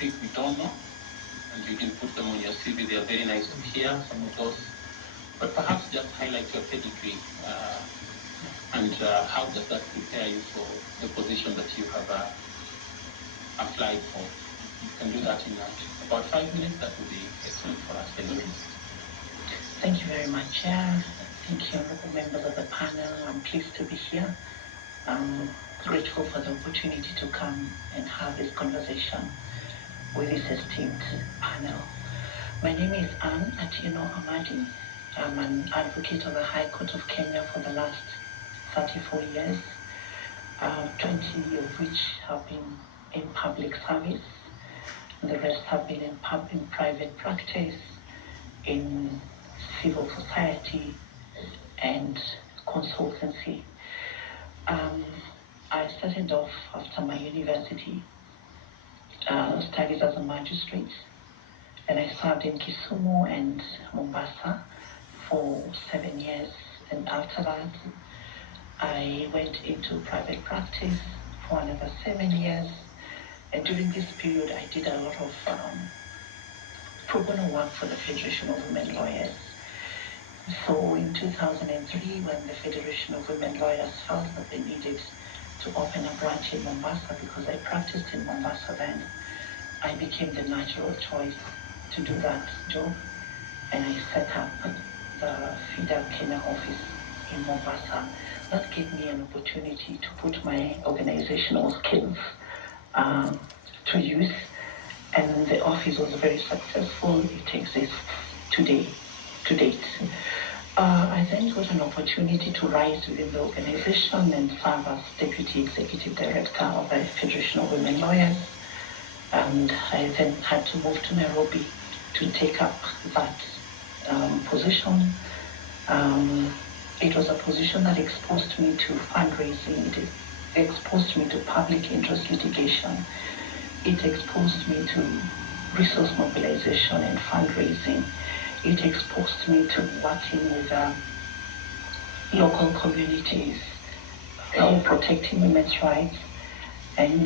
think we don't know, and you didn't put them on your CV. They are very nice to hear, some of those. But perhaps just highlight your pedigree and how does that prepare you for the position that you have applied for. You can do that in about 5 minutes. That would be excellent for us. Thank you very much. Thank you, honorable members of the panel. I'm pleased to be here. I'm grateful for the opportunity to come and have this conversation with this esteemed panel. My name is Atieno Amadi. I'm an advocate of the High Court of Kenya for the last 34 years, 20 of which have been in public service. The rest have been in private practice, in civil society, and consultancy. I started off after my university studies as a magistrate, and I served in Kisumu and Mombasa for 7 years. And after that, I went into private practice for another 7 years. And during this period, I did a lot of pro bono work for the Federation of Women Lawyers. So in 2003, when the Federation of Women Lawyers felt that they needed to open a branch in Mombasa, because I practiced in Mombasa then, I became the natural choice to do that job. And I set up the FIDA Kenya office in Mombasa. That gave me an opportunity to put my organizational skills to use, and the office was very successful. It exists to date. I then got an opportunity to rise within the organization and serve as Deputy Executive Director of the Federation of Women Lawyers, and I then had to move to Nairobi to take up that position. It was a position that exposed me to fundraising. It exposed me to public interest litigation. It exposed me to resource mobilization and fundraising. It exposed me to working with local communities, protecting women's rights. And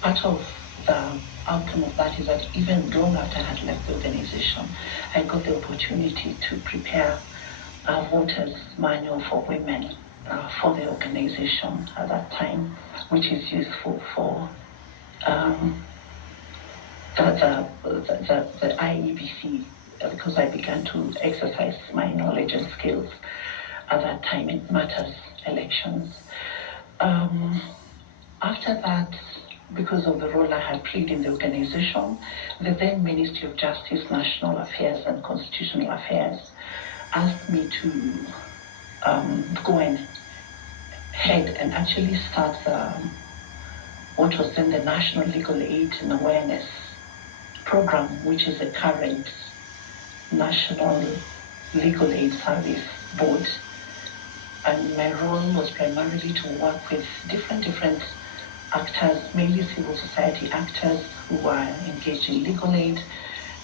part of the outcome of that is that even long after I had left the organization, I got the opportunity to prepare a voters manual for women for the organization at that time, which is useful for the IEBC, because I began to exercise my knowledge and skills at that time in matters elections. After that, because of the role I had played in the organization, the then Ministry of Justice, National Affairs and Constitutional Affairs asked me to go and head and actually start what was then the National Legal Aid and Awareness Program, which is the current National Legal Aid Service Board. And my role was primarily to work with different actors, mainly civil society actors who were engaged in legal aid.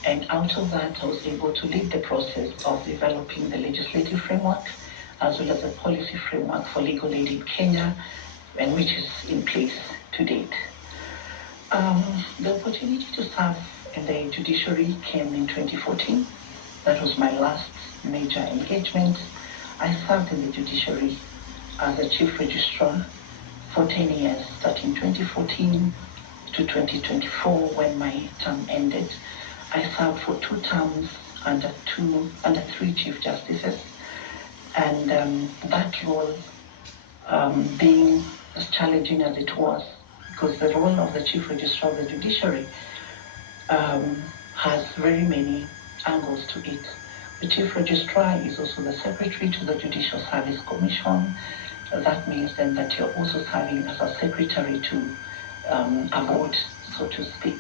And out of that, I was able to lead the process of developing the legislative framework, as well as the policy framework for legal aid in Kenya, and which is in place to date. The opportunity to serve in the judiciary came in 2014. That was my last major engagement. I served in the judiciary as a chief registrar for 10 years, starting 2014 to 2024, when my term ended. I served for 2 terms under 3 chief justices, and that role being as challenging as it was, because the role of the chief registrar of the judiciary has very many angles to it. The chief registrar is also the secretary to the Judicial Service Commission. That means then that you're also serving as a secretary to a board, so to speak.